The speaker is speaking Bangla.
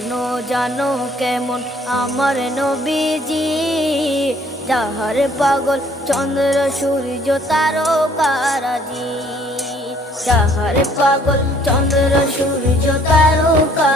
জানো জানো কেমন আমার নবীজি, যাহার পাগল চন্দ্র সূর্য তারকারাজি, যাহার পাগল চন্দ্র সূর্য তারকা